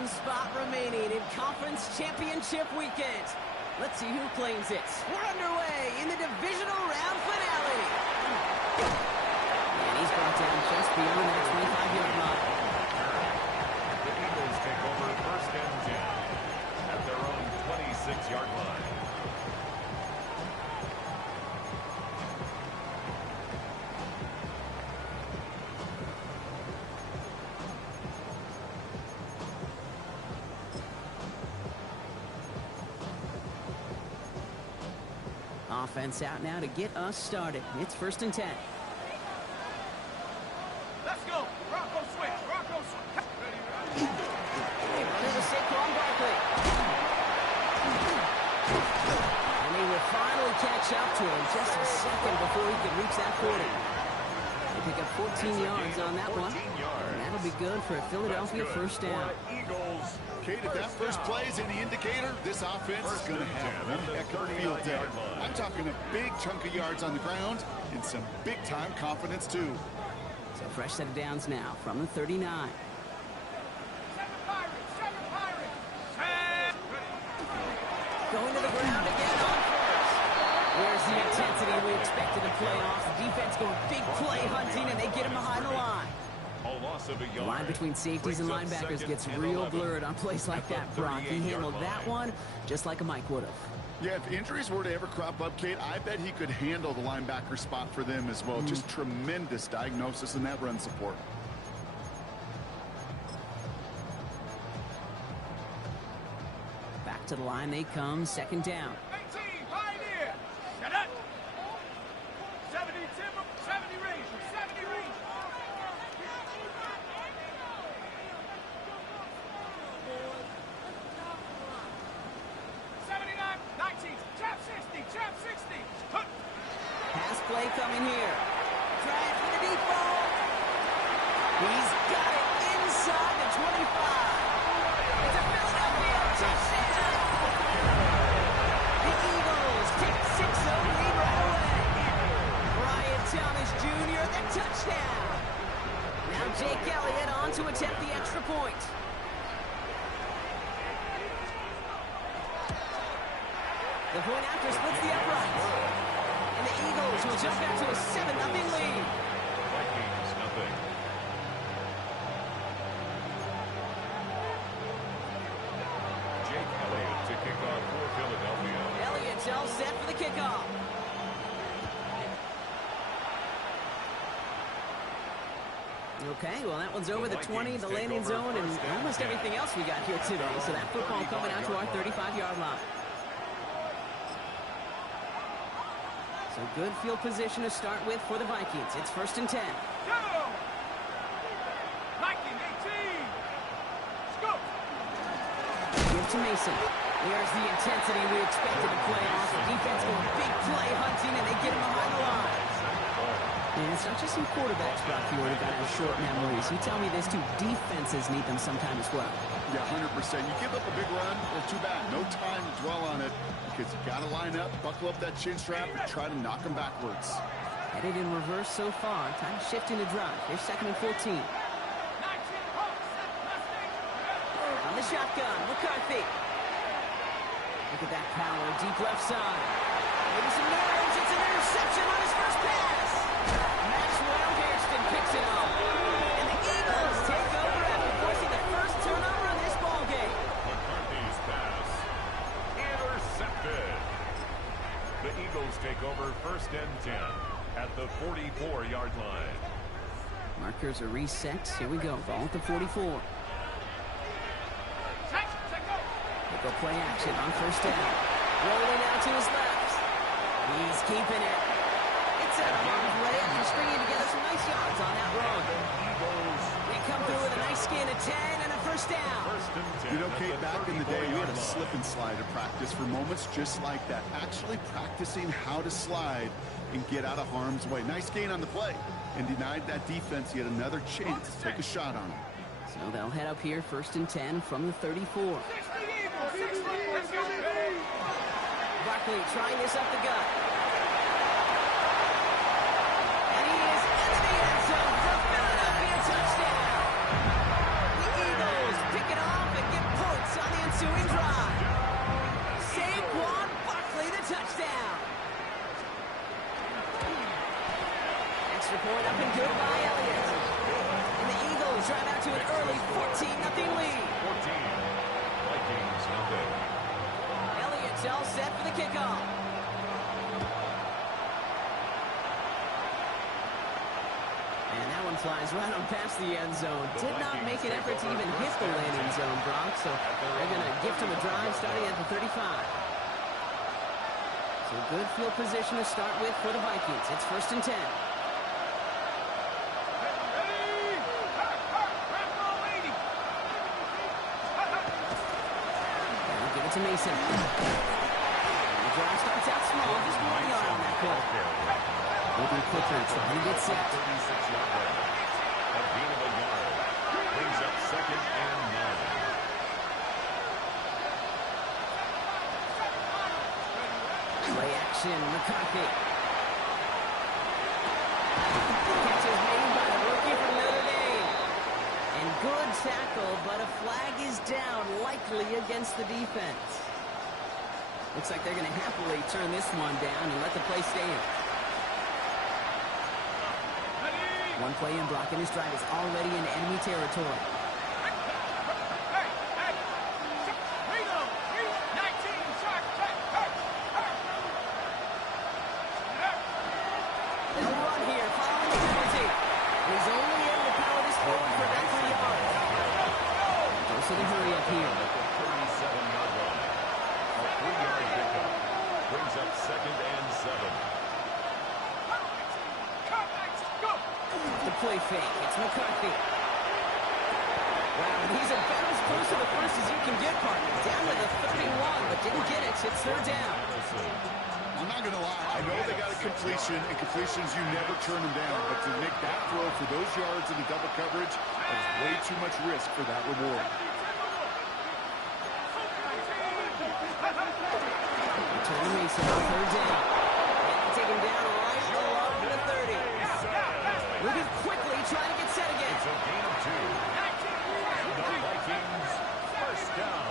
One spot remaining in Conference Championship Weekend. Let's see who claims it. We're underway in the divisional round finale. And he's brought down just beyond that 25-yard line. The Eagles take over first and 10 at their own 26-yard line. Offense out now to get us started. It's first and 10. Let's go. Bronco switch. Bronco switch. They run into Saquon Barkley. And they will finally catch up to him just a second before he could reach that 40. They pick up 14 yards on that one. And that'll be good for a Philadelphia first down. Eagles. Kate, if that first play is any indicator, this offense is going to have one heck of a field day. I'm talking a big chunk of yards on the ground and some big-time confidence, too. So fresh set of downs now from the 39. Going to the ground again on first. Where's the intensity we expected to play off? The defense going big play hunting, and they get him behind the line. The line between safeties and linebackers gets real blurred on plays like that, Brock. He handled that one just like a Mike would have. Yeah, if injuries were to ever crop up, Kate, I bet he could handle the linebacker spot for them as well. Just tremendous diagnosis in that run support. Back to the line they come, second down. 18, Pioneer. Shut up. 70 timber, 70 range, 70 range. 79, 19, trap 60, trap 60. Hook. Pass play coming here. Try it for the deep ball. He's got it inside the 25. It's a Philadelphia touchdown. The Eagles take a 6-0 lead right away. Brian Thomas Jr., the touchdown. Now Jake Elliott on to attempt the extra point. The point after splits the uprights. And the Eagles will jump back to a 7-0 lead. Vikings, nothing. Jake Elliott to kick off for Philadelphia. Elliott's all set for the kickoff. Okay, well, that one's over the 20, the landing zone, and almost everything else we got here today. So that football coming out to our 35-yard line. So good field position to start with for the Vikings. It's first and 10. Go. Viking 18. Let's go. Give to Mason. There's the intensity we expected to play off. The defense going big play hunting, and they get him behind the line. And it's not just some quarterbacks, Brock, who already got short memories. You tell me this too, defenses need them sometime as well. Yeah, 100%. You give up a big run, well, too bad. No time to dwell on it because you got to line up, buckle up that chin strap, and try to knock them backwards. Headed in reverse so far. Time to shift into drive. Here's second and 14. On the shotgun, McCarthy. Look at that power, deep left side. Maybe some nerves. It's an interception on his first pass. Maxwell Hairston picks it up. And the Eagles take over after forcing the first turnover in this ballgame. McCarthy's pass intercepted. The Eagles take over first and 10 at the 44-yard line. Markers are reset. Here we go. Ball at the 44. Go play action on first down. Rolling out to his left. He's keeping it. It's out of harm's way after stringing together some nice yards on that run. They come through with a nice gain of 10 and a first down. You know, Kate, back in the day, we had a slip and slide to practice for moments just like that. Actually practicing how to slide and get out of harm's way. Nice gain on the play. And denied that defense yet another chance to take a shot on him. So they'll head up here first and 10 from the 34. Barkley trying this up the gut. And he is into the end zone for a Philadelphia touchdown. The Eagles pick it off and get It's all set for the kickoff. And that one flies right on past the end zone. Did not make an effort to even hit the landing zone, Brock. So they're going to gift him a drive starting at the 35. So good field position to start with for the Vikings. It's 1st and 10. Give it to Mason. The drive starts out small, just 1 yard on that play. Moving quickly, trying to get set. 36-yard line. A gain of a yard. Brings up 2nd and 9. Play action, McCarthy. Catch is made by the rookie from Notre Dame. And good tackle, but a flag is down, likely against the defense. Looks like they're going to happily turn this one down and let the play stand. One play in, Brock, and his drive is already in enemy territory. They'll run here, following the penalty. He's only able to power this forward for about 3 yards. Goes to the hurry up here. At the 37-yard line. A 3-yard pickup. Brings up 2nd and 7. The play fake. It's McCarthy. Wow, he's about as close to the first as you can get, partner. Down to the 31, but didn't get it. It's 3rd down. I'm not going to lie. I know they got a completion, and completions, you never turn them down. But to make that throw for those yards in the double coverage, that is way too much risk for that reward. Return to Mason on 3rd down. And take him down right along the 30. Moving quickly, trying to get set again. It's a gain of 2. And the Vikings, 1st down.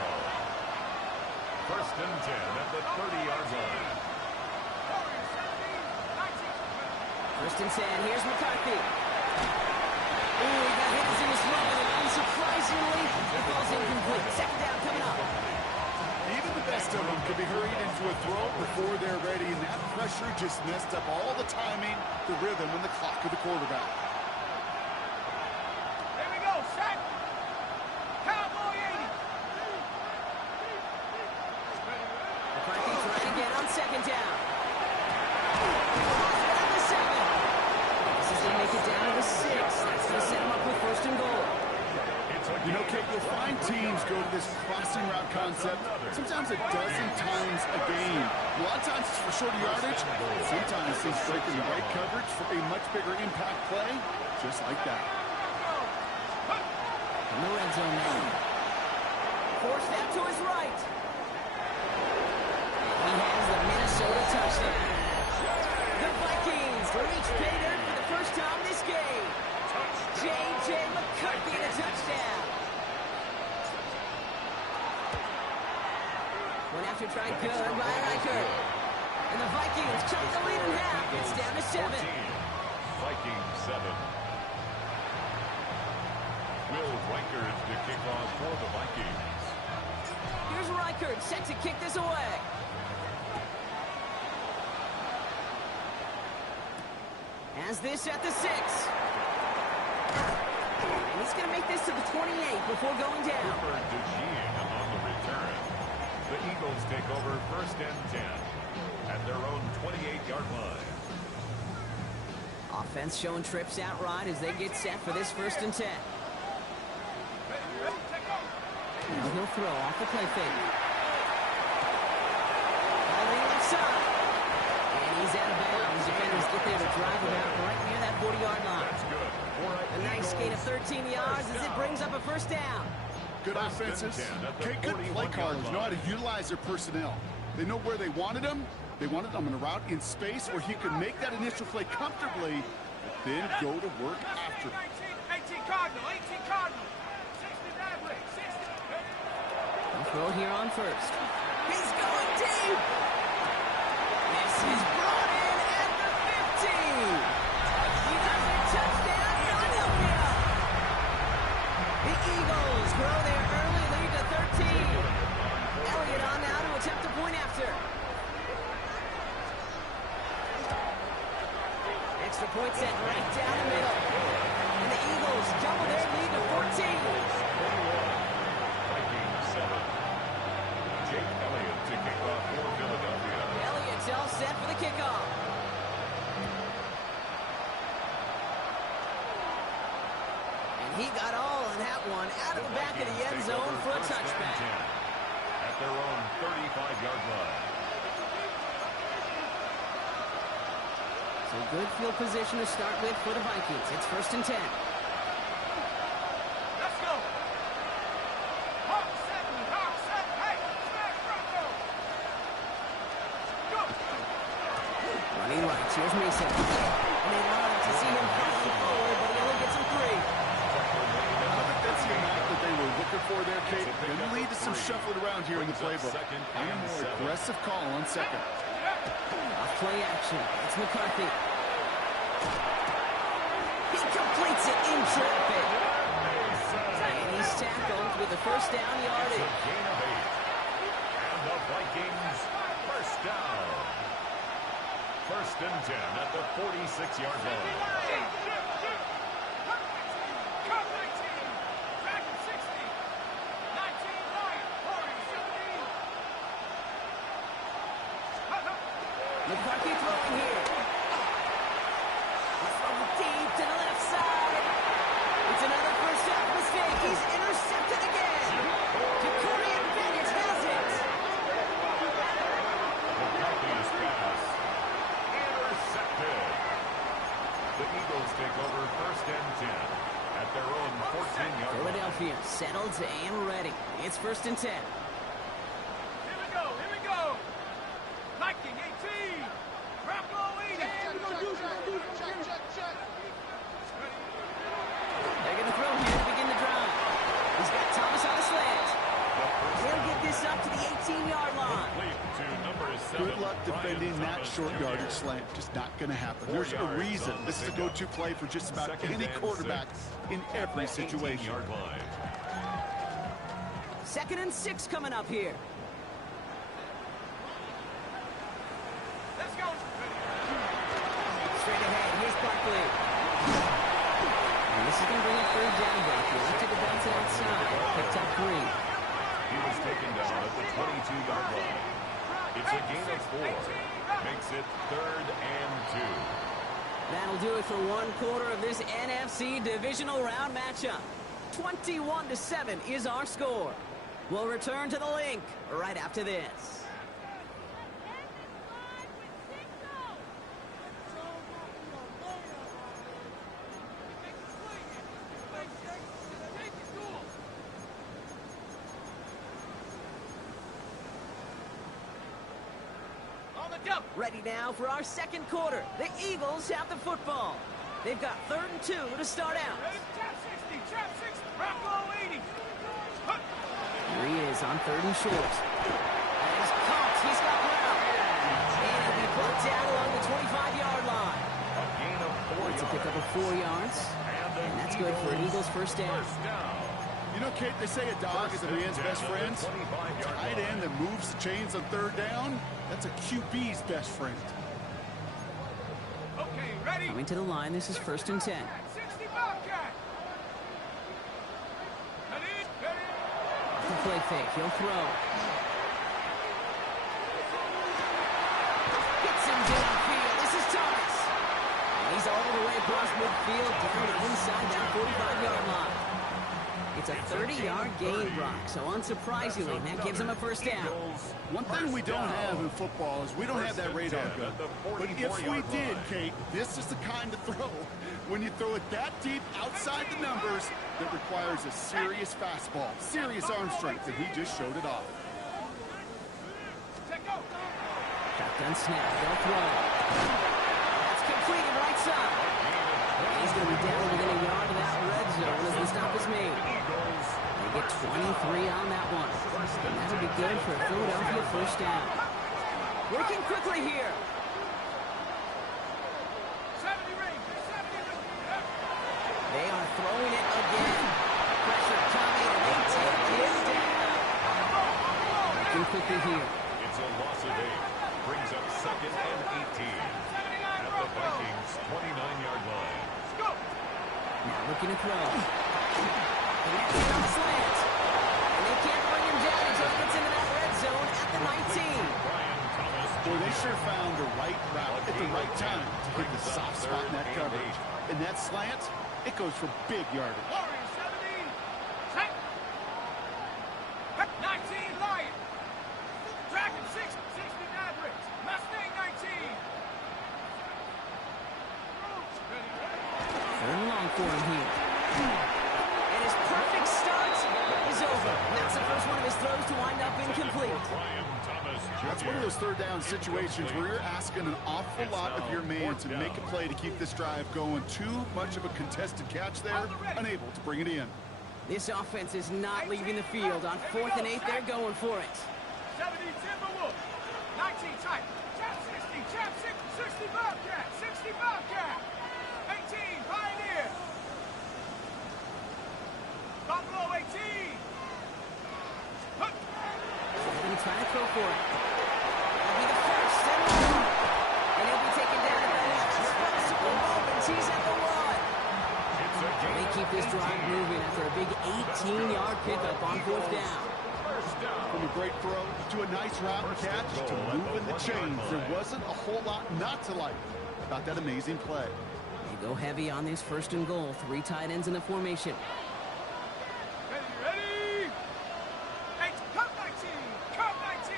1st and 10 at the 30-yard line. 1st and 10. Here's McCarthy. Ooh, he got hit as he was running, and unsurprisingly, it falls incomplete. 2nd down coming up. Even the best of them could be hurried into a throw before they're ready, and that pressure just messed up all the timing, the rhythm, and the clock of the quarterback. There we go, set. Cowboy 80. McCarthy trying again on 2nd down. Down to 7. This is going to make it down to the 6. That's going to set him up with 1st and goal. You know, Kate, you'll find teams go to this crossing route concept sometimes a dozen times a game. A lot of times it's for shorter yardage. Sometimes he's breaking the right coverage for a much bigger impact play, just like that. In the red zone now. Forced out to his right. And he has the Minnesota touchdown. The Vikings reach pay dirt for the first time this game. J.J. McCarthy in a touchdown. Went after tried good by Riker. And the Vikings cut the lead in half. It's down to 7. 14. Vikings 7. Will Reichard to kick off for the Vikings. Here's Reichard set to kick this away. Has this at the 6. And he's going to make this to the 28 before going down. Cooper DeGene on the return. The Eagles take over 1st and 10 at their own 28-yard line. Offense showing trips out right as they get set for this 1st and 10. And he'll throw off the play fake. Holding left side. And he's out of bounds. Defenders get there to drive him out right near that 40-yard line. That's good. A nice gain of 13 yards as it brings up a 1st down. Good offenses. Good play callers know how to utilize their personnel. They know where they wanted them. They wanted them on a route in space where he could make that initial play comfortably, but then go to work after. 18 Cardinal, 18 Cardinal. 60 Radley, 60. He'll throw here on 1st. He's going deep. This is brought in at the 15. He does a touchdown, Philadelphia. The Eagles grow their early lead to 13. Elliott on now to attempt a point after. point sent right down the middle. And the Eagles double their lead to 14. Vikings 7. Jake Elliott to kick off for Philadelphia. Elliott's all set for the kickoff. And he got all on that one out of the back of the end zone for a touchback. At their own 35-yard line. So good field position to start with for the Vikings. It's 1st and 10. Let's go. Hawk set. Hey, smash Bronco. Go. Running right. Here's Mason. And they love to see him falling forward, but he only gets him 3. I think that's the amount that they were looking for there, Kate. Going to lead to some shuffling around here in the playbook. And a more aggressive call on second. Off play action. It's McCarthy. He completes it in traffic. And he's tackled with the first down yardage. Gain of 8. And the Vikings first down. 1st and 10 at the 46-yard line. McCarthy throwing here. He's throwing deep to the left side. It's another first down mistake. He's intercepted again. Decorian Bennett has it. McCarthy's pass intercepted. The Eagles take over 1st and 10 at their own 14-yard line. Philadelphia settled and ready. It's 1st and 10. Here we go. Viking 18. Bronco 80. They're going to throw here to begin the drive. He's got Thomas on a slant. He'll get this up to the 18-yard line. Good luck defending that short yardage slant. Just not going to happen. There's a reason this is a go-to play for just about any quarterback in every situation. 2nd and 6 coming up here. Let's go. Straight ahead, here's Barkley. And this is going to bring up 3rd down. Barkley took a bounce outside, picked up 3. He was taken down at the 22-yard line. It's a gain of 4. Makes it 3rd and 2. That'll do it for one quarter of this NFC divisional round matchup. 21-7 is our score. We'll return to the link right after this. Ready now for our 2nd quarter. The Eagles have the football. They've got 3rd and 2 to start out. Trap 60. Bronco 80. Here he is on 3rd and short. And he's caught. He's got ground. And he'll be put down along the 25-yard line. A gain of 4 It's a pickup of 4 yards. And that's good for an Eagles first down. You know, Kate, they say a dog is a man's best friend. Tight end that moves the chains on 3rd down, that's a QB's best friend. Okay, ready. Coming to the line, this is 1st and 10. 60 Bobcat. The play fake, he'll throw. Gets him downfield. This is Thomas. And he's all the way across midfield down to inside that 45-yard line. It's a 30-yard gain, Brock, so unsurprisingly, that gives him a first down. One thing we don't have in football is we don't have that radar gun. But if we did, Kate, this is the kind of throw, when you throw it that deep outside the numbers, that requires a serious fastball, serious arm strength, and he just showed it off. Shotgun snap, they'll throw. That's completed right side. He's going to be down within a yard of that red zone as the stop is made. They get 23 on that one. And that'll be good for a Philadelphia first down. Working quickly here. 70 range. They are throwing it again. Pressure coming, and they take him down. Working quickly here. It's a loss of 8. Brings up 2nd and 18. the Vikings' 29-yard line. Let's go. Now looking to throw. And that's it on the slant. And they can't bring him down until he gets into that red zone at the 19. Brian Thomas. Boy, they sure found the right route at the right time to hit the soft spot in that coverage. And that slant, it goes for big yardage. Warriors 70. Set. 19 Lion. Dragon 6. 60 Mavericks. Mustang 19. Third and long for him here. And his perfect start is over. That's the first one of his throws to wind up incomplete. Brian Thomas Jr. That's one of those third down situations where you're asking an awful lot of your man to make a play to keep this drive going. Too much of a contested catch there, unable to bring it in. This offense is not leaving the field. On 4th and 8, they're going for it. 70 Timberwolves. 19 Titan. Chap 60. Chap 60 Bobcat. 60 Bobcat. 18 Pioneer. Buffalo 18. Hook. So they're going to try to throw for it. That'll be the first and long. And he'll be taken down at the last possible moment. He's at the 1. They keep this drive moving after a big 18-yard pickup on 4th down. From a great throw to a nice route and catch to moving the chains. There wasn't a whole lot not to like about that amazing play. They go heavy on this 1st and goal. 3 tight ends in the formation. Ready? Hey, come 19. Come 19.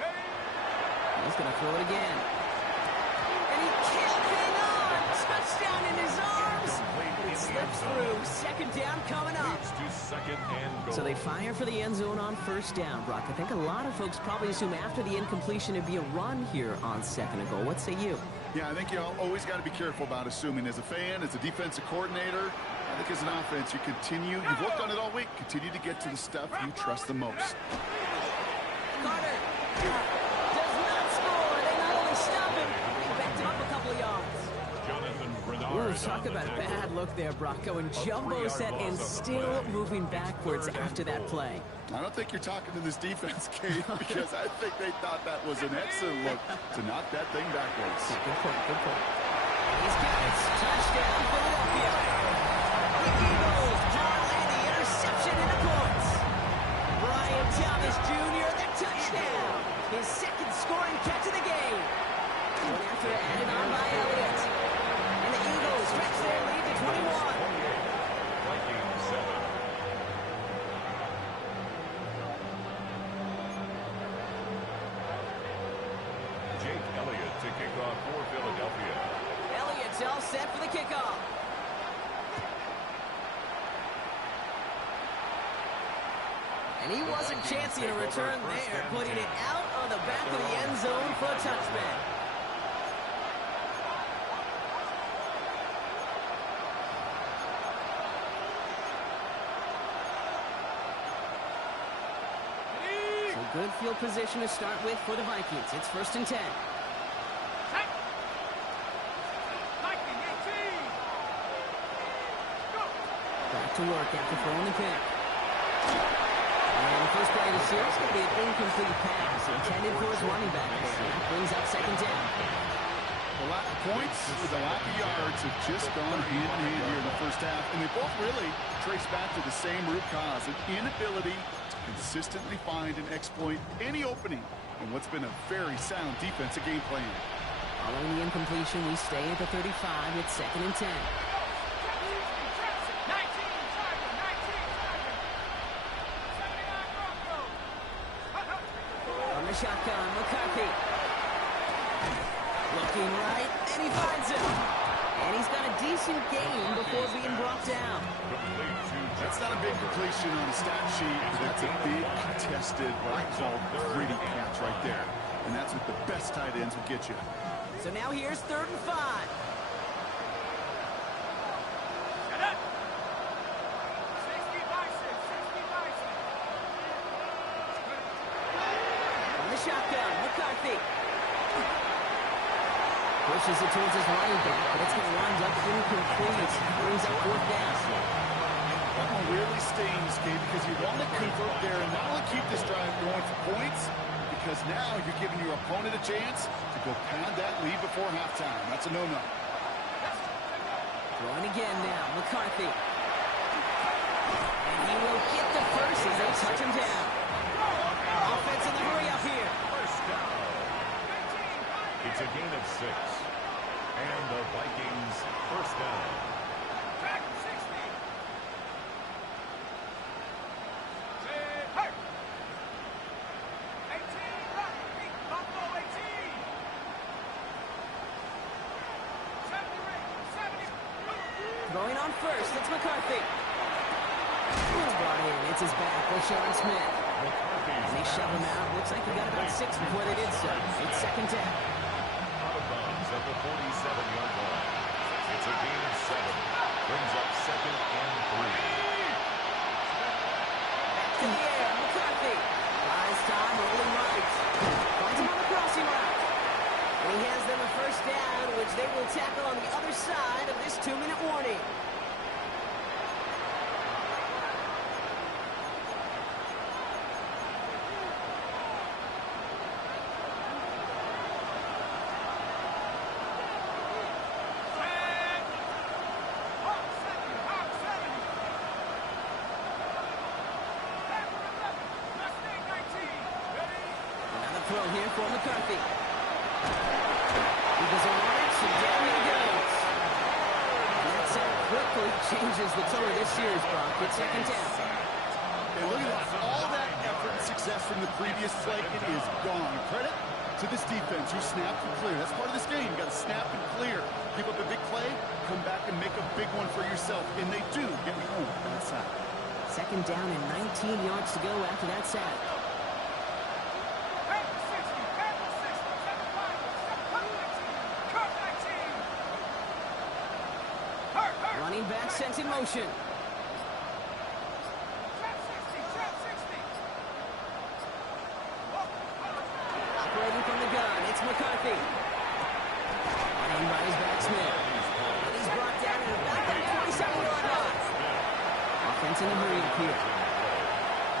Ready? He's going to throw it again. And he can't hang on. Touchdown in his arms. It slips through. 2nd down coming up. To second and goal. So they fire for the end zone on 1st down, Brock. I think a lot of folks probably assume after the incompletion it'd be a run here on 2nd and goal. What say you? Yeah, I think you always got to be careful about assuming. As a fan, as a defensive coordinator, I think as an offense, you've worked on it all week, continue to get to the stuff you trust the most. Carter does not score. They not only stop him, they backed him up a couple of yards. Jonathan Ooh, Bernard. talk about a bad look there, Brock. Going jumbo set and still moving backwards after that play. I don't think you're talking to this defense, Kate, because I think they thought that was an excellent look to knock that thing backwards. Good point, good point. He's got it. Touchdown, Philadelphia. The Eagles draw in the interception in the courts. Brian Thomas Jr., the touchdown. His 2nd scoring catch of the game. One after added on by Elliott. And the Eagles stretch their lead to 21. Vikings 7. Jake Elliott to kick off for Philadelphia. Elliott's all set for the kickoff. And he wasn't chancing a return there, putting it out on the back of the end zone for a touchback. So good field position to start with for the Vikings. It's 1st and 10. Set. Viking 18. Go. Back to work after throwing the pick. And the first play of the series is going to be an incomplete pass intended for his running back there. That brings up 2nd down. The lack of points with the lack of yards have just gone hand in hand here in the first half, and they both really trace back to the same root cause, an inability to consistently find and exploit any opening in what's been a very sound defensive game plan. Following the incompletion, we stay at the 35. It's 2nd and 10. 19 Tiger. 19 Tiger. 79 Broncos. On the shotgun, McCarthy. Looking right, and he finds him. And he's got a decent gain before being brought down. That's not a big completion on the stat sheet, but that's a big contested, what I call gritty catch right there. And that's what the best tight ends will get you. So now here's 3rd and 5. Shut up. 60 Bison. 60 Bison. On the shotgun, McCarthy. Pushes it towards his running back, but it's going to wind up incomplete. Brings up 4th down. That one really stings, Gabe, because you want to convert there and not only keep this drive going for points, but because now you're giving your opponent a chance to go pad that lead before halftime. That's a no-no. Throwing again now, McCarthy. And he will get the first as they touch him down. Offense in the hurry up here. First down. It's a gain of 6. And the Vikings first down. Back 60. Hey! 18, right. Buffalo 18. 70. Throwing on first, it's McCarthy. Brought in, it's his back, O'Shawn Smith. And they shove him out. Looks like he got about 6 before they did so. It's second down. Out of bounds at the 47-yard line. It's a gain of 7. Brings up second and 3. Back to the air, McCarthy. Buys time, rolling right. Finds him on the crossing route. And he has them a first down, which they will tackle on the other side of this 2-minute warning. Throw here for McCarthy. He goes on it, so down he goes. That sound quickly changes the tone of this series, Brock. It's second down. And look at that. All that effort and success from the previous play, it is gone. Credit to this defense who snapped and clear. That's part of this game. You got to snap and clear. Give up a big play, come back and make a big one for yourself. And they do get home on that side. Second down and 19 yards to go after that sack. Running back sent in motion. Operating from the gun, it's McCarthy. And by his back Smith. And he's brought down at about that 27-yard line. Offense in the hurry up here.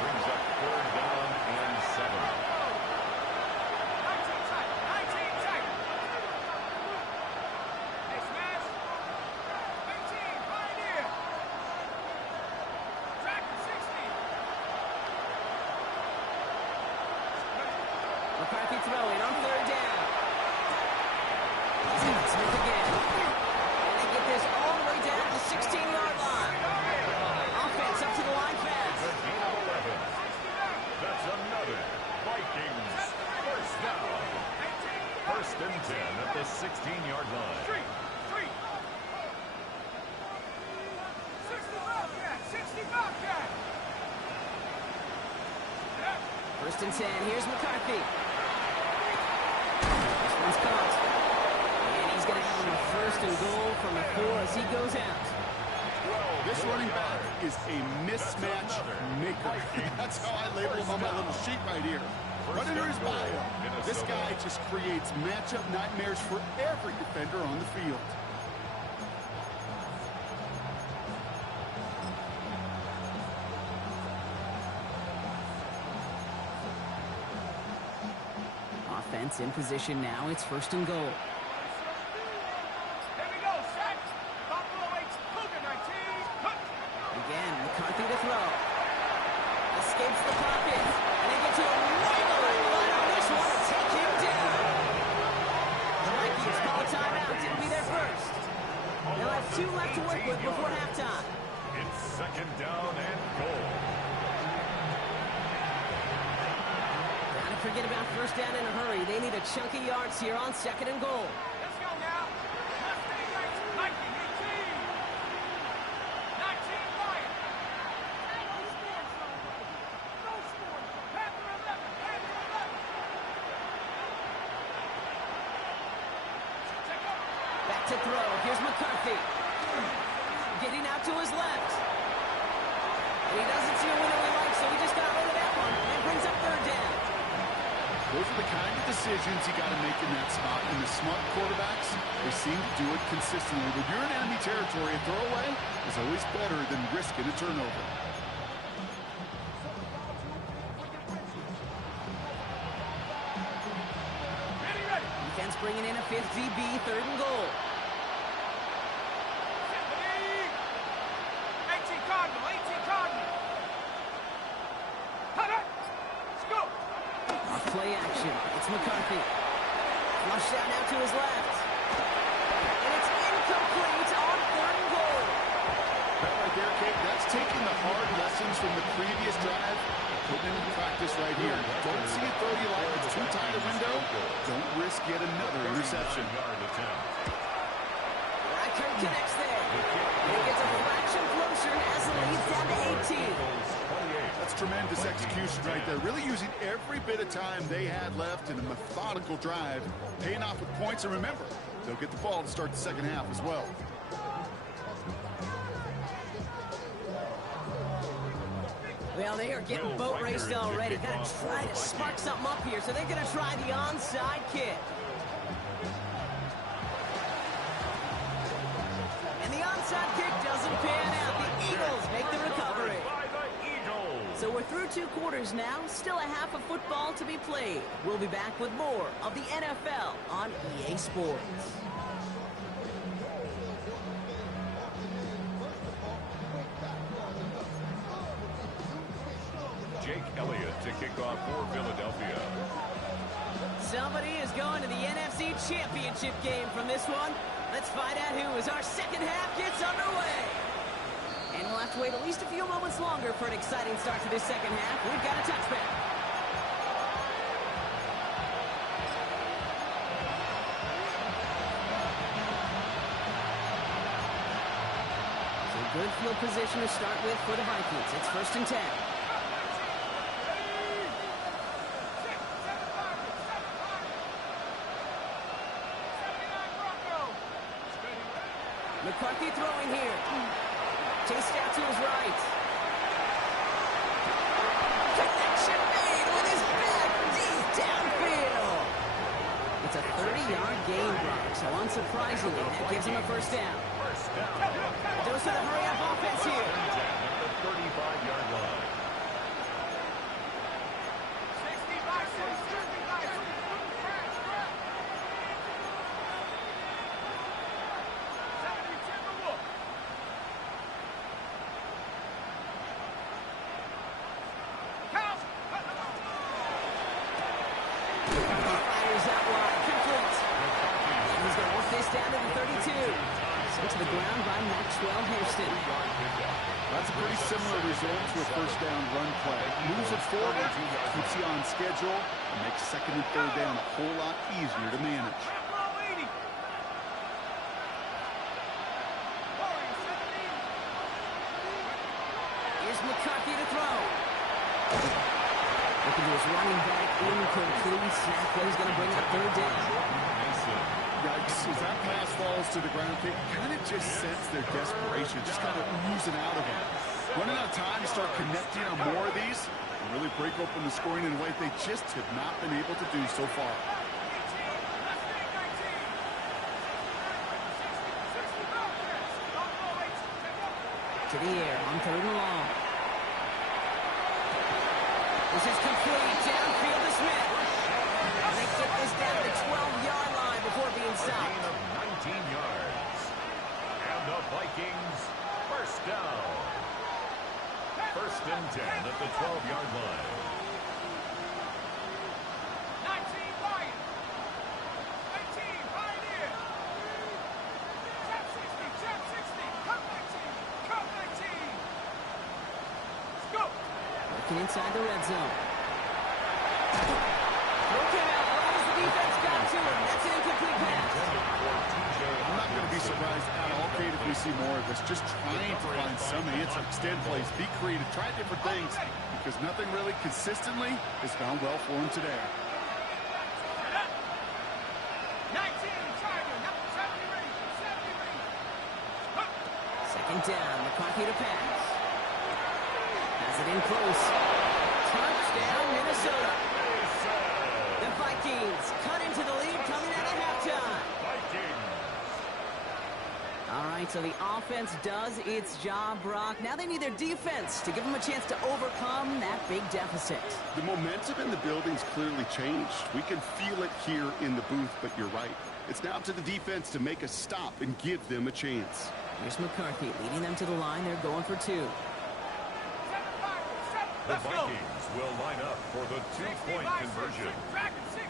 Brings up third down and 7. McCarthy throwing on third down. Smith again. And they get this all the way down to the 16-yard line. Offense up to the line fast. A gain of 11. That's another Vikings first down. First and 10 at the 16-yard line. 60 Bobcat. 60 Bobcat. First and 10. Here's McCarthy. This one's caught. And he's going to have a first and goal from the 4 as he goes out. This running back is a mismatch maker. That's how I label him on my little sheet right here. Right under his bio. This guy just creates matchup nightmares for every defender on the field. Offense in position now. It's first and goal. Here we go, set. Buffalo 8, Cougar 19. Cut. Again, McCarthy to throw. Escapes the pocket. And they get to a wiggling line on this one to take him down. The Vikings call a timeout. It'll be their first. They'll have 2 left to work with before halftime. It's second down and goal. Forget about first down in a hurry. They need a chunk of yards here on second and goal. Let's go now. Mustang 19, 18. 19, Lion. No score. Panther 11, Panther 11. Take over. Back to throw. Here's McCarthy. Getting out to his left. And he doesn't see a winner he likes, so he just got rid of that one. And brings up third down. Those are the kind of decisions you got to make in that spot. And the smart quarterbacks, they seem to do it consistently. When you're in enemy territory, a throwaway is always better than risking a turnover. bringing in a 5th DB, 3rd and goal. 18 Cardinal, 18 Cardinal. Cut it. Let's go. Off play action. It's McCarthy. Flushed out now to his left. And it's incomplete on 3rd and goal. That right there, Kate, that's taking the hard lessons from the previous drive, putting it into practice right here. Don't see it throw you like it's too tight a window. Don't risk yet another interception. Reichert connects there. And it gets a fraction closer as the lead's down to 18. That's tremendous execution right there. Really using every bit of time they had left in a methodical drive, paying off with points. And remember, they'll get the ball to start the second half as well. Well, they are getting boat raced already. Got to try to spark something up here, so they're going to try the onside kick. And the onside kick doesn't pan out. The Eagles make the recovery. So we're through 2 quarters now. Still a half of football to be played. We'll be back with more of the NFL on EA Sports. Jake Elliott to kick off for Philadelphia. Somebody is going to the NFC Championship game from this one. Let's find out who as our second half gets underway. And we'll have to wait at least a few moments longer for an exciting start to this second half. We've got a touchback. So good field position to start with for the Vikings. It's 1st and 10. McCarthy throwing here. Chased out to his right. Connection made with his back deep downfield. It's a 30-yard gain, Brock, so unsurprisingly, that gives him a 1st down. Dose of the hurry-up offense here. At the 35-yard line. 32. Sent to the ground by Maxwell Hairston. That's a pretty similar result to a 1st down run play. Moves it forward, keeps you on schedule, and makes 2nd and 3rd down a whole lot easier to manage. Here's McCarthy to throw. Looking to his running back, incomplete. Snap play is going to bring up 3rd down. Yikes, as that pass falls to the ground, they kind of just sense their desperation, just kind of oozing out of them. Running out of time to start connecting on more of these and really break open the scoring in a way they just have not been able to do so far. To the air on 3rd and long. This is complete. Downfield to Smith. They get this down to the 12-yard line before being stopped. Gain of 19 yards. And the Vikings, 1st down. 1st and 10 at the 12-yard line. 19 Lions. 18 Pioneer. Trap 60, trap 60. Come 19, come 19. Let's go. Looking inside the red zone. Looking out right as the defense got to him. That's an incomplete pass. I'm not going to be surprised at all, Kate, if we see more of this. Just trying to find some answer, extend plays, be creative, try different things, because nothing really consistently has gone well for him today. 19 Tiger, number 70 Ranger, 70 Ranger. 2nd down. McCarthy to pass. Has it in close. Touchdown, Minnesota. The Vikings cut into the lead coming out of halftime. Vikings. All right, right, so the offense does its job, Brock. Now they need their defense to give them a chance to overcome that big deficit. The momentum in the building's clearly changed. We can feel it here in the booth, but you're right. It's now up to the defense to make a stop and give them a chance. Here's McCarthy leading them to the line. They're going for two. The Vikings will line up for the two-point conversion. Back at 60.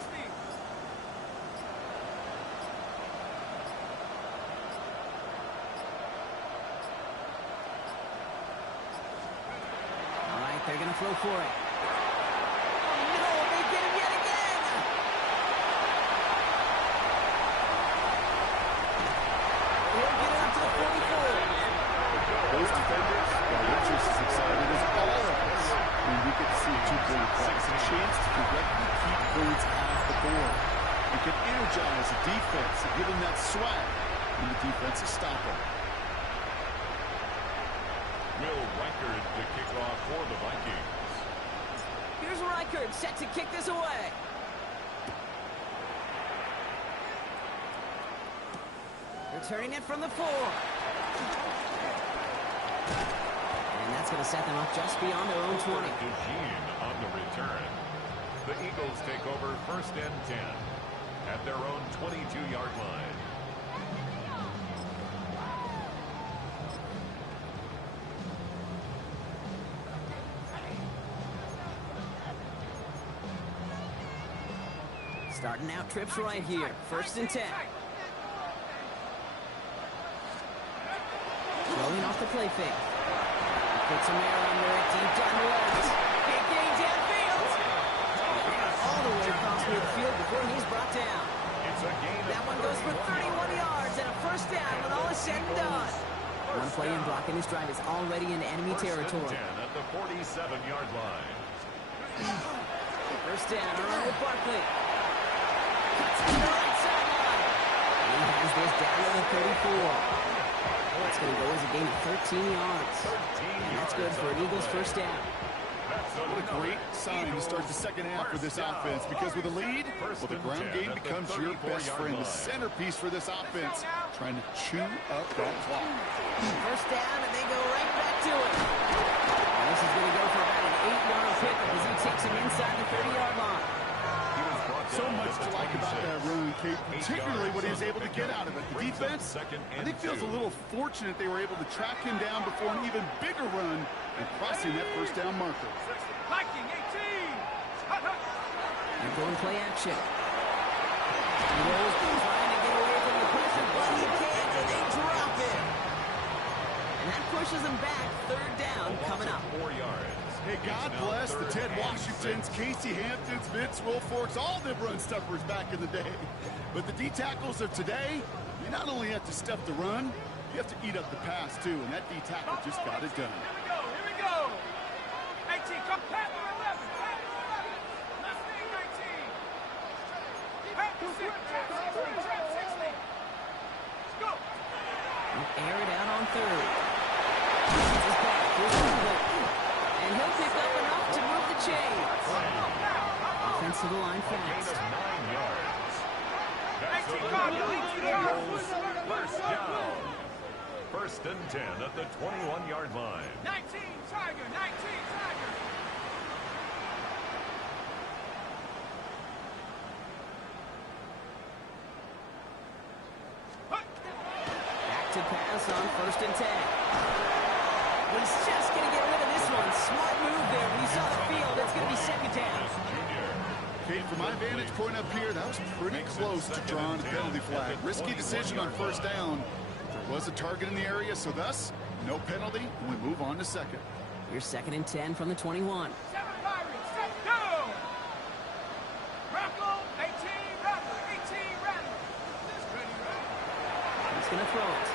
All right, they're going to throw for it. Oh, no, they get him yet again. He'll get it up to the 44. Those defenders, well, they're just as excited as all of us when we get to see a two-point play. It's a chance to directly keep points off the board. It can energize a defense and give them that swag when the defense is stopping. Will Reichard to kick off for the Vikings. Here's Reichard set to kick this away. Returning it from the 4. And that's going to set them up just beyond their own 20. Eugene on the return. The Eagles take over 1st and 10 at their own 22-yard line. Starting out trips right here. 1st and 10. Rolling off the play fake. Put some air under it, deep down the left. Big gain downfield. All the way across midfield before he's brought down. It's a gain. That one goes for 31 yards and a 1st down when all is said and done. One play in Brock, and his drive is already in enemy territory. 1st and 10 at the 47-yard line. 1st down, around with Barkley. Cuts to the right sideline. He has this down to the 34. It's going to go as a gain of 13 yards. And that's good for an Eagles 1st down. What a great sign to start the second half for this offense, because with a lead, well, the ground game becomes your best friend, the centerpiece for this offense, trying to chew up that clock. 1st down, and they go right back to it. And this is going to go for about an 8-yard pickup as he takes him inside the 30-yard line. So much to like about that run, Kate, particularly what he was able to get out of it. The defense, I think, feels a little fortunate they were able to track him down before an even bigger run and crossing that 1st down marker. Viking 18. And going play action. He rolls, trying to get away from the pressure, but he can't, and they drop it. And that pushes him back. 3rd down coming up. 4 yards. Hey, God bless the Ted Washingtons, Casey Hamptons, Vince Wilforks, all them run stuffers back in the day. But the D-tackles of today, you not only have to stuff the run, you have to eat up the pass, too, and that D-tackle just got it done. Here we go. 18, come Pat 11. Left wing 19. Pat 60. Go. Air it out on 3rd. He's back. Here's Barkley. And he'll pick up enough to move the chain. Offense to the line fast. 9 yards. That's 18, the come. Eagles' 1st down. 1st and 10 at the 21-yard line. 19, Tiger. 19, Tiger. Back to pass on 1st and 10. He's just going to get rid of this one. Smart move there. When he saw the field, it's going to be 2nd down. Kate, from my vantage point up here, that was pretty close to drawing a penalty flag. Risky decision on 1st down. There was a target in the area, so thus, no penalty, and we move on to 2nd. Here's 2nd and 10 from the 21. 7 Pirates, set, go! Rackle, 18, Rattler, 18, Rattler. He's going to throw it.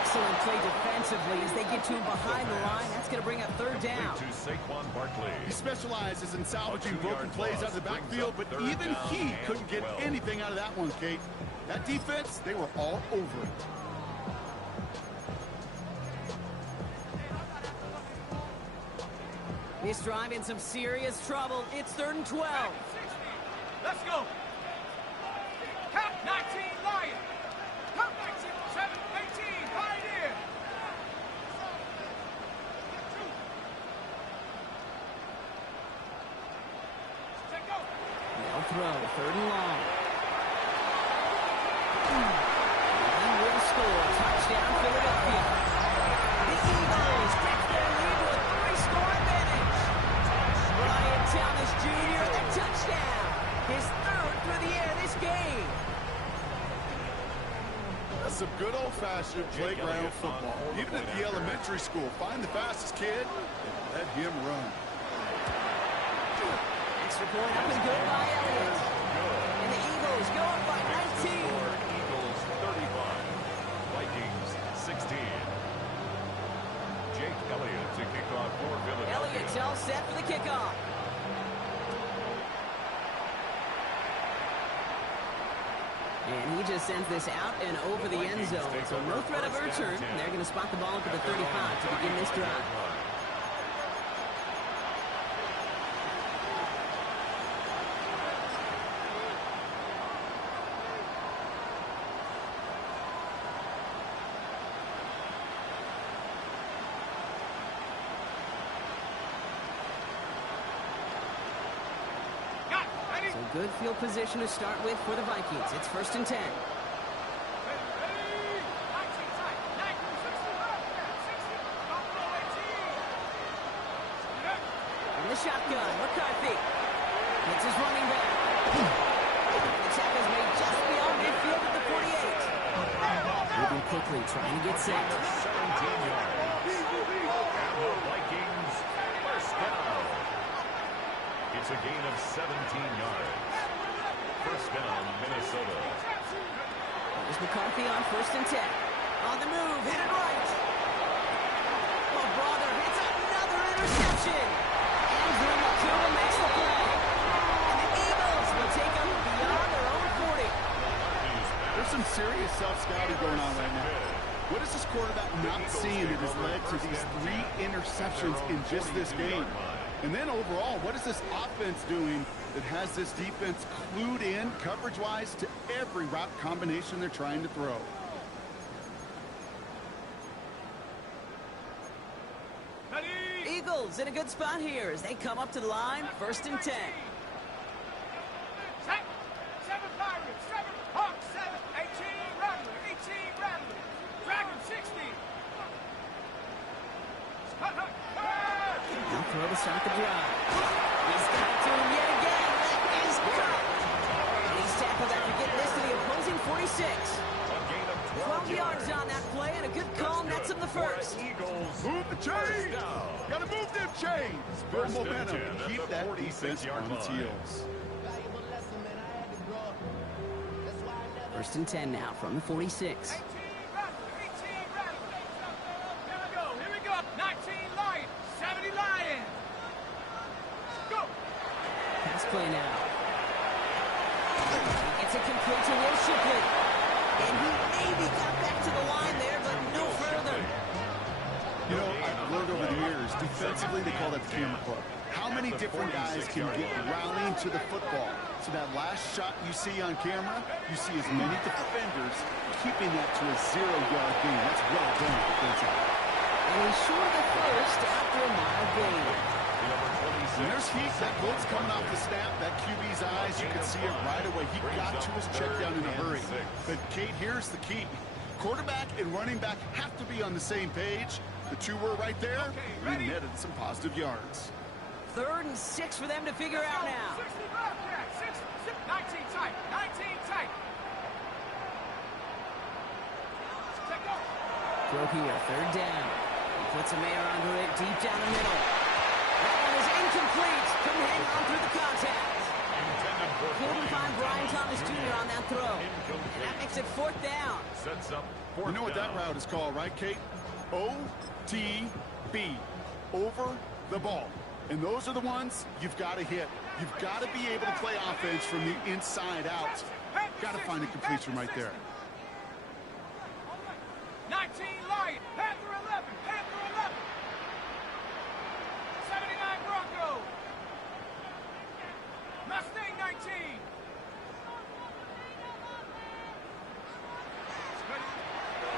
Excellent play defensively as they get to him behind the line. That's going to bring up 3rd down. To Saquon Barkley. He specializes in salvaging broken plays out of the backfield, but even he couldn't get anything out of that one, Kate. That defense, they were all over it. This drive in some serious trouble. It's 3rd and 12. 60. Let's go. Count 19, Lion. throw. 3rd and long. He will score. Touchdown, Philadelphia. The Eagles take their lead with a 3-score advantage. Brian Thomas Jr. the touchdown. His 3rd through the air this game. That's some good old-fashioned playground football. Even at the elementary school, find the fastest kid and let him run. Extra point up and good by Elliott. And the Eagles go up by 19. Eagles 35, Vikings 16. Jake Elliott to kick off for Philadelphia. Elliott's all set for the kickoff. And he just sends this out and over the end zone. So no threat of return. They're going to spot the ball to the 35 to begin this drive. So good field position to start with for the Vikings. It's 1st and 10. In the shotgun, McCarthy. It's his running back. The tackle's made just beyond midfield at the 48. Moving quickly, trying to get set. 17 yards. And the Vikings first down. It's a gain of 17 yards. First down, Minnesota. There's McCarthy on 1st and 10. On the move, hit it right. Oh, brother, it's another interception. Andrew McCool makes the play. And the Eagles will take them beyond their own 40. There's some serious self-scouting going on right now. What is this quarterback not seeing that has led to these 3 interceptions in just this game? And then overall, what is this offense doing that has this defense clued in coverage-wise to every route combination they're trying to throw? Eagles in a good spot here as they come up to the line. 1st and 10. 7 Pirates, 7 Hawks, 7, 18 Rattler, 18 Rattler, Dragon 60. Now throw to start the drive. He's got it to him yet again. That is caught. And he's tackled after getting this to the opposing 46. A gain of 12 yards on that play and a good call nets him the first. Eagles. Move the chains! Gotta move them chains! Build First and momentum 10 and at keep the that 46 defense yard on its line. heels. 1st and 10 now from the 46. 18 Rattler, 18 Rattler. Here we go. 19 Lions, 70 Lions. Go. Pass play now. It's a complete to Will Shipley. And he maybe got back to the line there, but no further. You know, I've learned over the years, defensively they call that the camera club. How many different guys can get rallying to the football? So that last shot you see on camera, you see as many defenders keeping that to a 0-yard gain. That's well done defensively. And he's short the first after a mile gain. And there's heat. That bolt's coming off the snap. That QB's eyes, you can see it right away. He got to his check down in a hurry. But, Kate, here's the key. Quarterback and running back have to be on the same page. The two were right there. And netted some positive yards. 3rd and 6 for them to figure out now. 60 Bobcats, 19 tight, 19 tight. Check go. Throw here, 3rd down. He puts a man under it deep down the middle. That one is incomplete. Couldn't hang on through the contact. Couldn't find Brian Thomas Jr. on that throw. And that makes it 4th down. Sets up You know what that route is called, right, Kate? OTB. Over the ball. And those are the ones you've got to hit. You've got to be able to play offense from the inside out. Got to find a completion right there. 19 Lions, Panther 11, Panther 11. 79 Bronco. Mustang 19.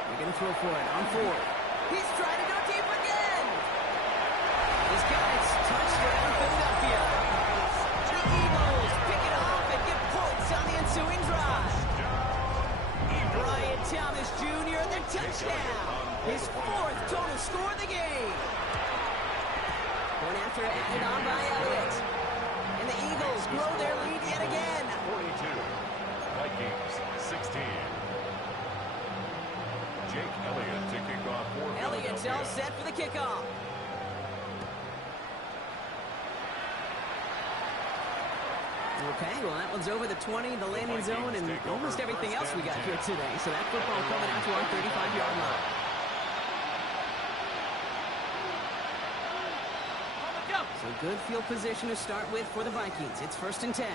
They're going to throw for it on 4th. He's trying to go deep again. He's got it. Touchdown, Philadelphia. The Eagles pick it off and kickoff. Okay, well, that one's over the 20, the landing zone, and almost everything else we got here today. So that football coming out to our 35-yard line. So good field position to start with for the Vikings. It's 1st and 10.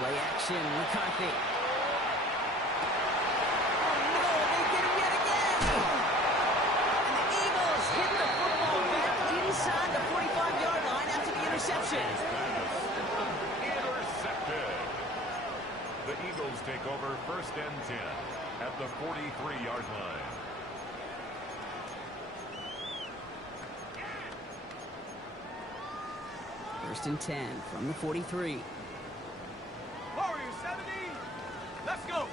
Play action, McCarthy. Oh, no, they get him yet again. And the Eagles hit the football back inside the 45-yard line after the interception. Intercepted. The Eagles take over 1st and 10 at the 43-yard line. First and 10 from the 43. Warriors 70. Let's go.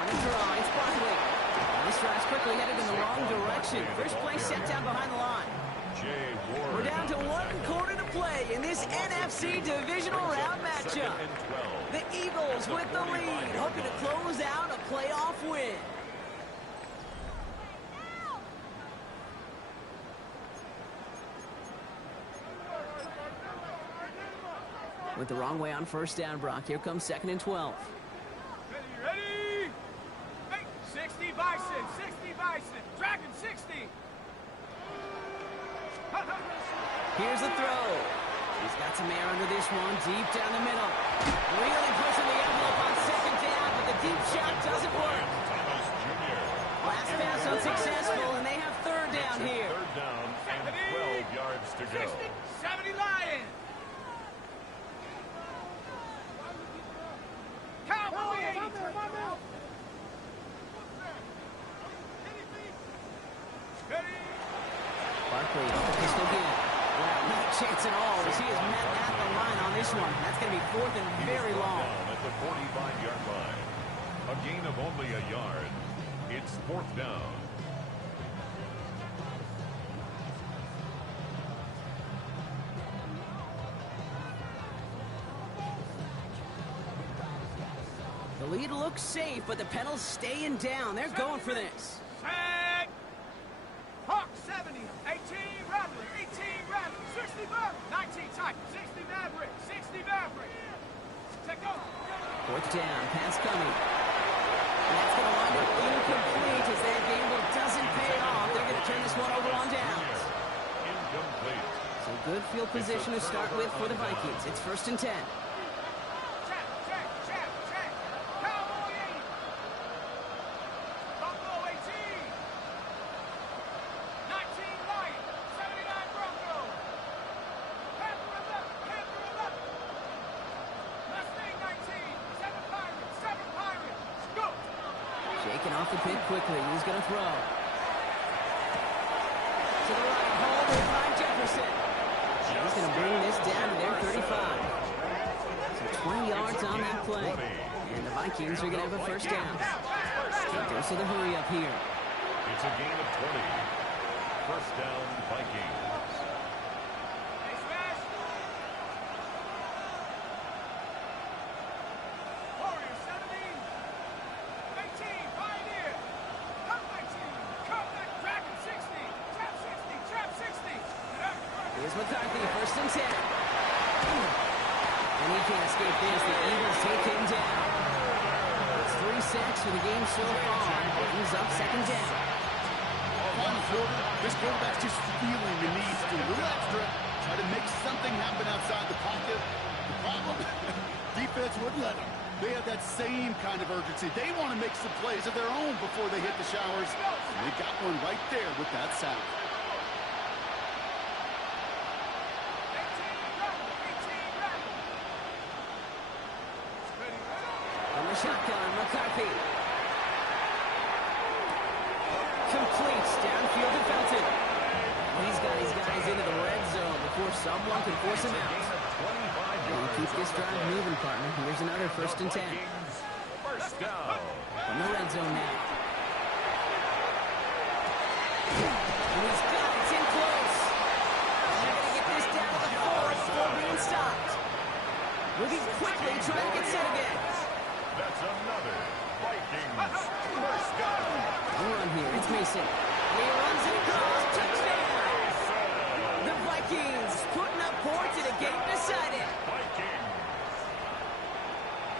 On the draw, it's Barkley. This drive's quickly headed in the wrong direction. First play set down behind the line. We're down to 1 quarter to play in this NFC divisional round matchup. The Eagles with the lead, hoping to close out a playoff win. Went the wrong way on 1st down, Brock. Here comes 2nd and 12. Ready? Hey, 60 Bison, 60 Bison, Dragon 60. Here's the throw. He's got some air under this one, deep down the middle. Really pushing the envelope on 2nd down, but the deep shot doesn't work. Last pass unsuccessful, and they have 3rd down here. 3rd down and 12 yards to go. 60, 70 Lions. Cowboy 80. Barkley, pistol again. Well, not a chance at all as he is met at the line on this one. That's going to be 4th and very long. Down at the 45-yard line. A gain of only a yard. It's 4th down. The lead looks safe, but the pedal's staying down. They're going for this. Set. Hawk 70. 18 Rattler. 18 Rattler. 60 Maverick. 19 Titan. 60 Maverick. 60 Maverick. Take over. 4th down. Pass coming. And that's going to wind up incomplete as that gamble doesn't pay off. They're going to turn this one over on downs. Incomplete. So good field position to start with for the Vikings. It's 1st and 10. Shaking off the pit quickly. He's going to throw. To the right, hold by Jefferson. He's going to bring this down to their 35. So 20 yards on that play. And the Vikings are going to have a 1st down. Dose of the hurry up here. It's a gain of 20. 1st down, Vikings. Here's McCarthy, 1st and 10. And he can't escape this. The Eagles take him down. It's 3 sacks for the game so far. Brings up 2nd down. Final quarter, this quarterback's just feeling the need to do a little extra, try to make something happen outside the pocket. The problem, defense wouldn't let them. They have that same kind of urgency. They want to make some plays of their own before they hit the showers. And they got one right there with that sack. Shotgun, McCarthy. Completes downfield to Felton. He's got his guys into the red zone before someone can force him out. And keep this drive moving, partner. Here's another 1st and 10. 1st down. From the red zone now. And he's got it. It's in close. And they're going to get this down to the 4 before being stopped. Moving quickly, trying to get set again. That's another Vikings first down. Run here. It's Mason. He runs it across. Touchdown. The Vikings putting up points in a game decided. Vikings.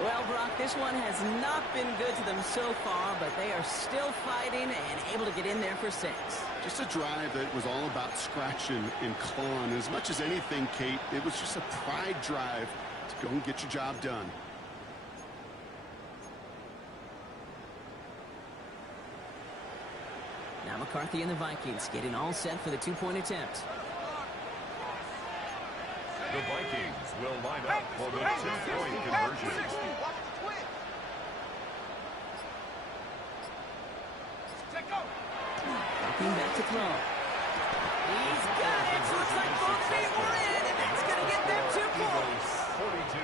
Well, Brock, this one has not been good to them so far, but they are still fighting and able to get in there for 6. Just a drive that was all about scratching and clawing. As much as anything, Kate, it was just a pride drive to go and get your job done. Now McCarthy and the Vikings getting all set for the 2-point attempt. The Vikings will line up for the 2-point conversion. Looking back to throw. He's got it. Looks like both feet were in, and that's going to get them 2 points. 42.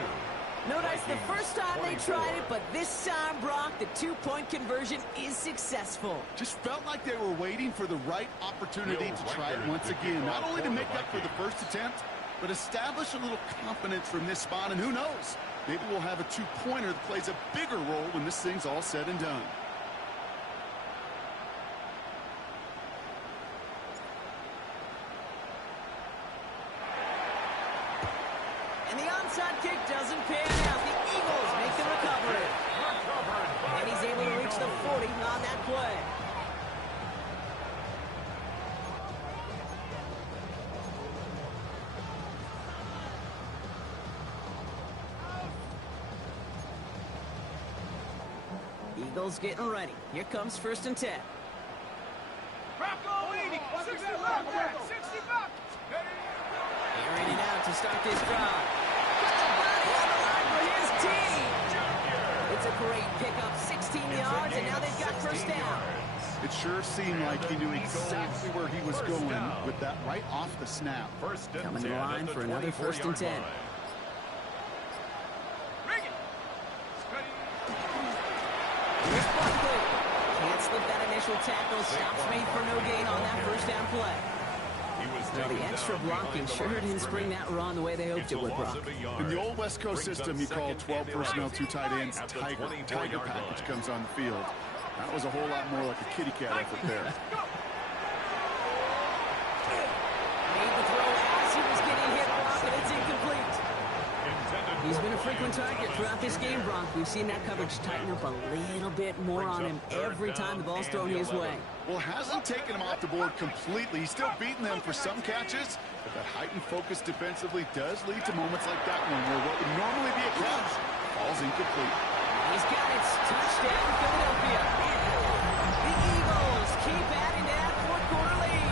Notice the first time they tried it, but this time, Brock, the 2-point conversion is successful. Just felt like they were waiting for the right opportunity to try it once again. Not only to make up for the first attempt, but establish a little confidence from this spot. And who knows, maybe we'll have a 2-pointer that plays a bigger role when this thing's all said and done. And the onside kick doesn't pan out. The Eagles make the recovery. And he's able to reach the 40 on that play. Eagles getting ready. Here comes 1st and 10. Bronco leading. 60 back. 60 back. Airing it out to start this drive. Got the body on the line for his team. It's a great pickup, 16 yards, and now they've got 1st down. It sure seemed like he knew exactly where he was going with that right off the snap. Coming to the line for another 1st and 10. Can't slip that initial tackle. Stops made for no gain on that 1st down play. Well, the extra blocking sure didn't spring that run the way they hoped it would, Brock. In the old West Coast system, you call 12 personnel, 2 tight ends, Tiger package comes on the field. That was a whole lot more like a kitty cat effort there. Made the throw as he was getting hit, Brock, and it's incomplete. He's been a frequent target throughout this game, Brock. We've seen that coverage tighten up a little bit more on him every time the ball's thrown his way. Well, hasn't taken him off the board completely. He's still beating them for some catches, but that heightened focus defensively does lead to moments like that one where what would normally be a catch falls incomplete. He's got it. Touchdown, Philadelphia. The Eagles keep adding to that 4th-quarter lead.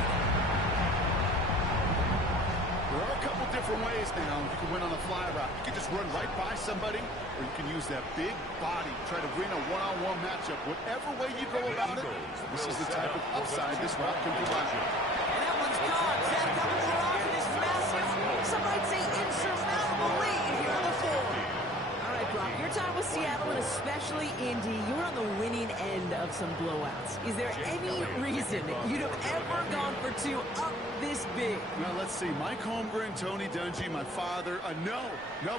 There are a couple different ways now you can win on a fly route. You can just run right by somebody, or you can use that big body, try to win a one-on-one matchup. Whatever way you go about it, this is the type of upside this route can provide. And that one's gone. Zach comes along to this massive, some might say insurmountable lead here on the field. All right, Brock, your time with Seattle and especially Indy, you're on the winning end of some blowouts. Is there any reason you'd have ever gone for 2 up this big? Now, let's see. Mike Holmgren, Tony Dungy, my father. No,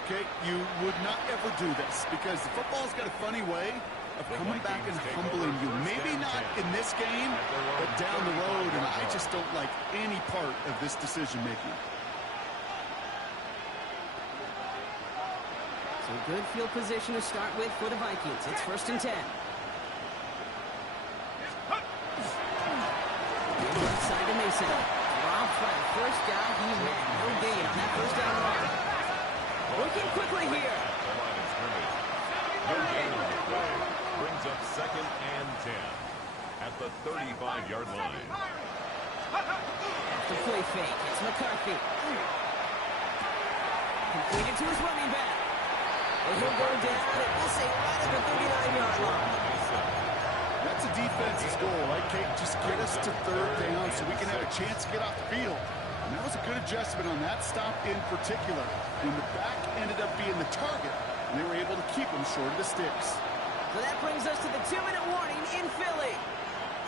Kate, you would not ever do this because the football's got a funny way of coming back and humbling you. Maybe not in this game, but down the road, and I just don't like any part of this decision-making. So good field position to start with for the Vikings. It's 1st and 10. Left side to Mason. Dropped by the first guy he met. No gain on that 1st down run. Looking quickly here. Brings up 2nd and 10 at the 35-yard line. After play fake, it's McCarthy. Completed to his running back. And he'll go down, and we'll say right at the 39-yard line. That's a defense's goal, right, Kate? Just get us to 3rd down so we can have a chance to get off the field. And that was a good adjustment on that stop in particular, when the back ended up being the target, and they were able to keep him short of the sticks. So that brings us to the 2-minute warning in Philly.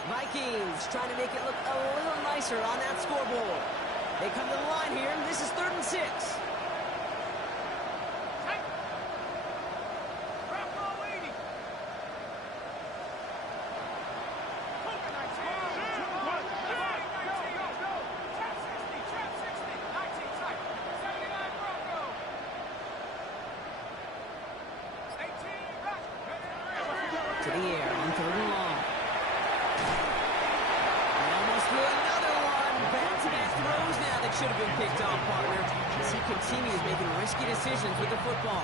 Vikings trying to make it look a little nicer on that scoreboard. They come to the line here, and this is 3rd and 6. should have been picked off, partner, as he continues making risky decisions with the football.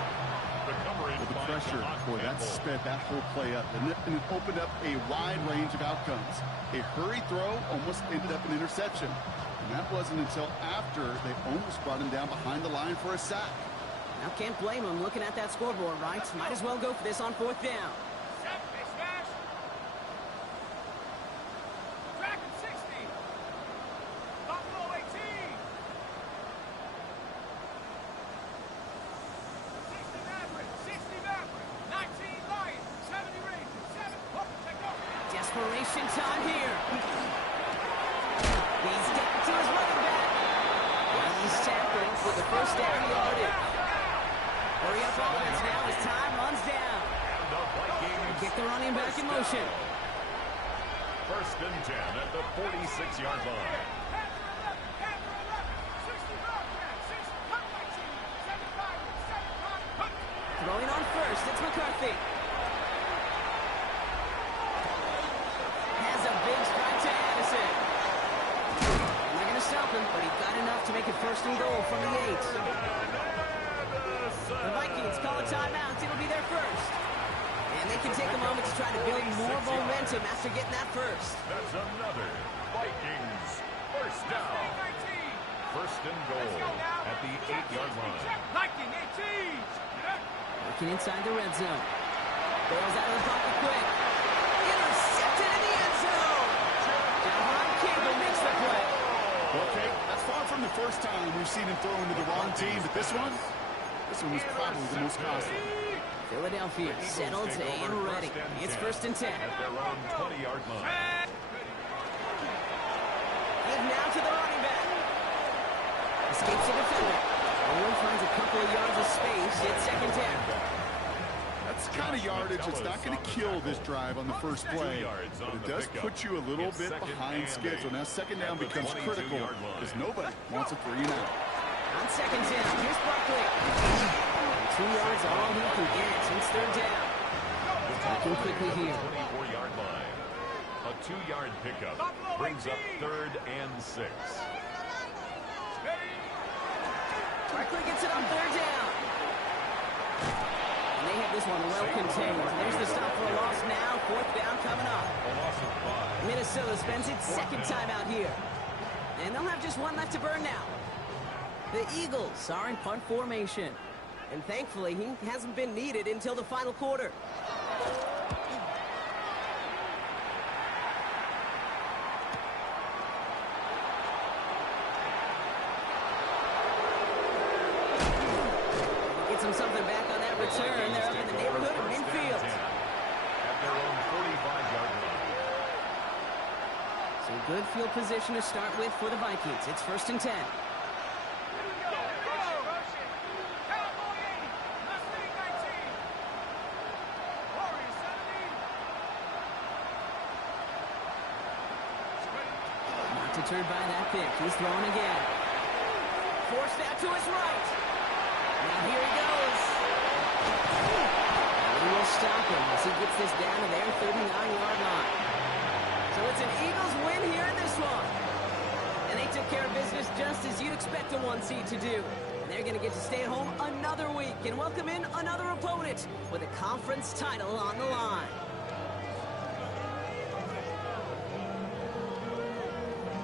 With the pressure, boy, that sped that whole play up, and it opened up a wide range of outcomes. A hurry throw almost ended up an interception, and that wasn't until after they almost brought him down behind the line for a sack. Now can't blame him looking at that scoreboard, right? Might as well go for this on 4th down. Desperation time here. He's down to his running back. And he's tackling for the first down yardage. Hurry up offense now as time runs down. Get the running back in motion. 1st and 10 at the 46-yard line. Throwing on first, it's McCarthy. Has a big strike to Addison. They're going to stop him, but he got enough to make it 1st and goal from the 8. The Vikings call a timeout. It'll be their first. And they can take a moment to try to build more momentum after getting that first. That's another Vikings 1st down. 1st and goal at the 8-yard line. Viking 18. Looking inside the red zone. Bails out of the pocket quick. Intercepted in the end zone. Javon Campbell makes the play. Okay, that's far from the first time we've seen him throw into the wrong team, but this one was probably the most costly. Philadelphia settled and ready. It's 1st and 10. At their own 20-yard line. Give now to the running back. Escapes the defender. Owen finds a couple of yards of space. It's 2nd down. That's the kind of yardage that's not going to kill this drive on the first play, but it does put you a little bit behind schedule. Now 2nd down becomes critical because nobody wants a 3 and out. On 2nd down, here's Barkley. 2 yards all he can get since 3rd down. Working quickly here. 24-yard line. A 2-yard pickup brings up 3rd and 6. Barkley gets it on 3rd down. And they have this one well contained. There's the stop for a loss now. 4th down coming up. Minnesota spends its 2nd timeout here. And they'll have just one left to burn now. The Eagles are in punt formation. And thankfully, he hasn't been needed until the final quarter. Gets him something back on that return. They're up in the neighborhood of midfield. At their own 45-yard line. So good field position to start with for the Vikings. It's 1st and 10. Deterred by that pick. He's throwing again. Forced out to his right. Now here he goes. He will stop him as he gets this down to their 39-yard line. So it's an Eagles win here in this one. And they took care of business just as you'd expect a 1 seed to do. And they're going to get to stay at home another week and welcome in another opponent with a conference title on the line.